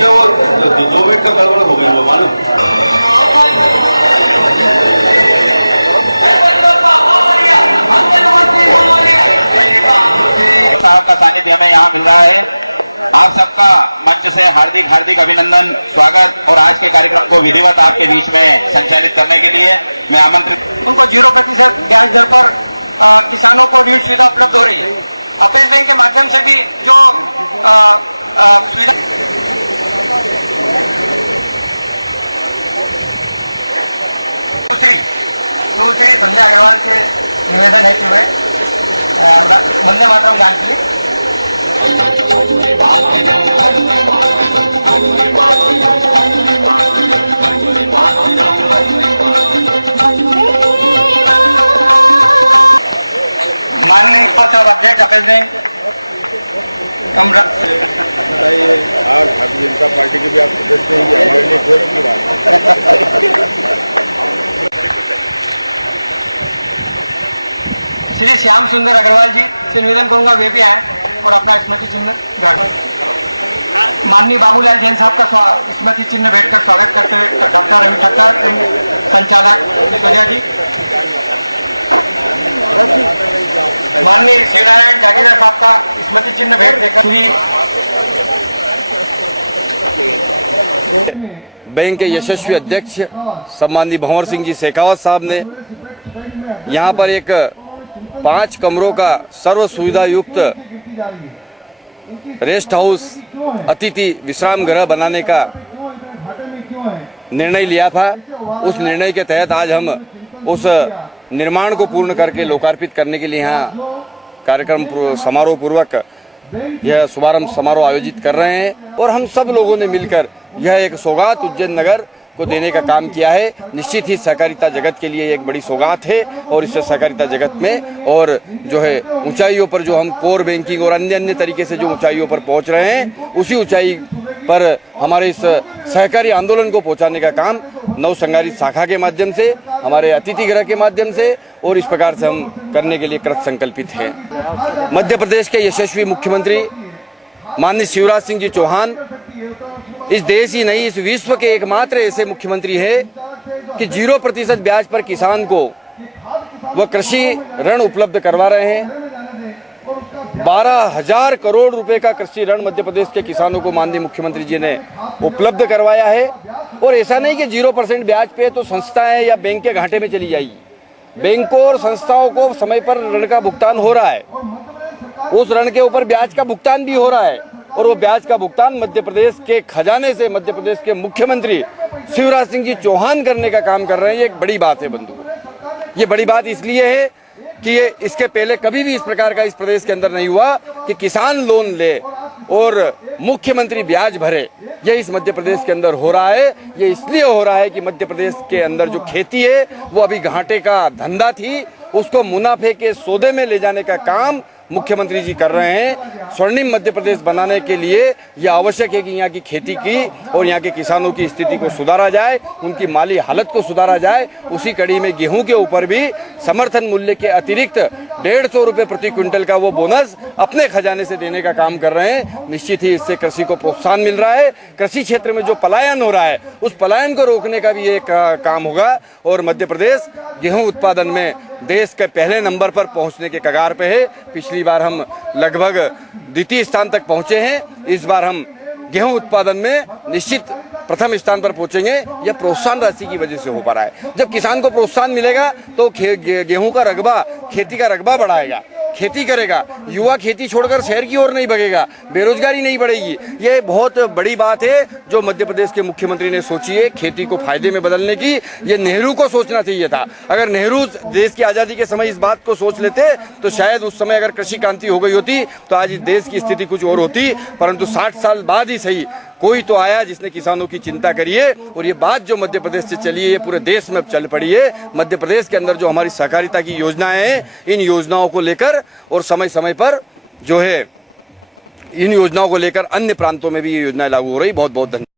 क्या वो 2 मिनट का गड़बड़ हो गया मालूम। साहब का सानिध्य हमें यहाँ मिल रहा है। आप सबका मंच से हार्दिक हार्दिक अभिनंदन, स्वागत। और आज के कार्यक्रम को विधिवत आपके बीच में संचालित करने के लिए मैं आमंत्रित। उनको 0% ब्याज दर पर किसानों को ऋण सुविधा उपलब्ध हो रही है। अपेक्स बैंक के माध्यम से भी जो सुविधा दूसरी संध्या अग्रवाल से निवेदन है कि वे वंदे मातरम गान के लिए माननीय अध्यक्ष apex bank Bharatiya Janata party के भी आप सदस्य हैं, ये हमारे लिए गौरव की बात है। श्री श्याम सुंदर अग्रवाल जी से निवेदन करूंगा वे भी आए और अपना स्मृति चिन्ह ग्रहण। माननीय बाबूलाल जैन साहब का स्मृति चिन्ह भेंटकर स्वागत करते हुए डॉक्टर रवि ठक्कर, संचालक सूर्या जी। माननीय शिवनारायण जागीरदार साहब का स्मृति चिन्ह भेंट देकर बैंक के यशस्वी अध्यक्ष सम्माननीय भंवर सिंह जी शेखावत साहब ने यहाँ पर एक 5 कमरों का सर्व सुविधा युक्त रेस्ट हाउस अतिथि विश्राम गृह बनाने का निर्णय लिया था। उस निर्णय के तहत आज हम उस निर्माण को पूर्ण करके लोकार्पित करने के लिए यहाँ कार्यक्रम समारोह पूर्वक यह शुभारंभ समारोह आयोजित कर रहे हैं। और हम सब लोगों ने मिलकर यह एक सौगात उज्जैन नगर को देने का काम किया है। निश्चित ही सहकारिता जगत के लिए एक बड़ी सौगात है और इससे सहकारिता जगत में और जो है ऊंचाइयों पर जो हम कोर बैंकिंग और अन्य अन्य तरीके से जो ऊंचाइयों पर पहुंच रहे हैं, उसी ऊंचाई पर हमारे इस सहकारी आंदोलन को पहुंचाने का काम नव संगारित शाखा के माध्यम से, हमारे अतिथि गृह के माध्यम से और इस प्रकार से हम करने के लिए कृत संकल्पित हैं। मध्य प्रदेश के यशस्वी मुख्यमंत्री माननीय शिवराज सिंह जी चौहान इस देश ही नहीं, इस विश्व के एकमात्र ऐसे मुख्यमंत्री है कि 0% ब्याज पर किसान को वह कृषि ऋण उपलब्ध करवा रहे हैं। 12,000 करोड़ रुपए का कृषि ऋण मध्य प्रदेश के किसानों को माननीय मुख्यमंत्री जी ने उपलब्ध करवाया है। और ऐसा नहीं कि 0% ब्याज पे तो संस्थाएं या बैंक के घाटे में चली जाएगी। बैंकों और संस्थाओं को समय पर ऋण का भुगतान हो रहा है, उस ऋण के ऊपर ब्याज का भुगतान भी हो रहा है और वो ब्याज का भुगतान मध्य प्रदेश के खजाने से मध्य प्रदेश के मुख्यमंत्री शिवराज सिंह जी चौहान करने का काम कर रहे हैं। ये एक बड़ी बात है बंधु। ये बड़ी बात इसलिए है कि ये इसके पहले कभी भी इस प्रकार का इस प्रदेश के अंदर नहीं हुआ कि किसान लोन ले और मुख्यमंत्री ब्याज भरे। ये इस मध्य प्रदेश के अंदर हो रहा है। ये इसलिए हो रहा है कि मध्य प्रदेश के अंदर जो खेती है वो अभी घाटे का धंधा थी, उसको मुनाफे के सौदे में ले जाने का काम मुख्यमंत्री जी कर रहे हैं। स्वर्णिम मध्य प्रदेश बनाने के लिए यह आवश्यक है कि यहाँ की खेती की और यहाँ के किसानों की स्थिति को सुधारा जाए, उनकी माली हालत को सुधारा जाए। उसी कड़ी में गेहूं के ऊपर भी समर्थन मूल्य के अतिरिक्त 150 रुपए प्रति क्विंटल का वो बोनस अपने खजाने से देने का काम कर रहे हैं। निश्चित ही इससे कृषि को प्रोत्साहन मिल रहा है। कृषि क्षेत्र में जो पलायन हो रहा है उस पलायन को रोकने का भी एक काम होगा और मध्य प्रदेश गेहूं उत्पादन में देश के पहले नंबर पर पहुंचने के कगार पे है। पिछली बार हम लगभग द्वितीय स्थान तक पहुंचे हैं। इस बार हम गेहूं उत्पादन में निश्चित प्रथम स्थान पर पहुंचेंगे। यह प्रोत्साहन राशि की वजह से हो पा रहा है। जब किसान को प्रोत्साहन मिलेगा तो गेहूं का रकबा, खेती का रकबा बढ़ाएगा खेती करेगा, युवा खेती छोड़कर शहर की ओर नहीं भगेगा, बेरोजगारी नहीं बढ़ेगी। ये बहुत बड़ी बात है जो मध्य प्रदेश के मुख्यमंत्री ने सोची है खेती को फायदे में बदलने की। ये नेहरू को सोचना चाहिए था। अगर नेहरू देश की आजादी के समय इस बात को सोच लेते तो शायद उस समय अगर कृषि क्रांति हो गई होती तो आज इस देश की स्थिति कुछ और होती। परंतु 60 साल बाद ही सही कोई तो आया जिसने किसानों की चिंता करी है, और ये बात जो मध्य प्रदेश से चली है ये पूरे देश में चल पड़ी है। मध्य प्रदेश के अंदर जो हमारी सहकारिता की योजनाएं हैं, इन योजनाओं को लेकर और समय समय पर जो है इन योजनाओं को लेकर अन्य प्रांतों में भी ये योजनाएं लागू हो रही। बहुत बहुत धन्यवाद।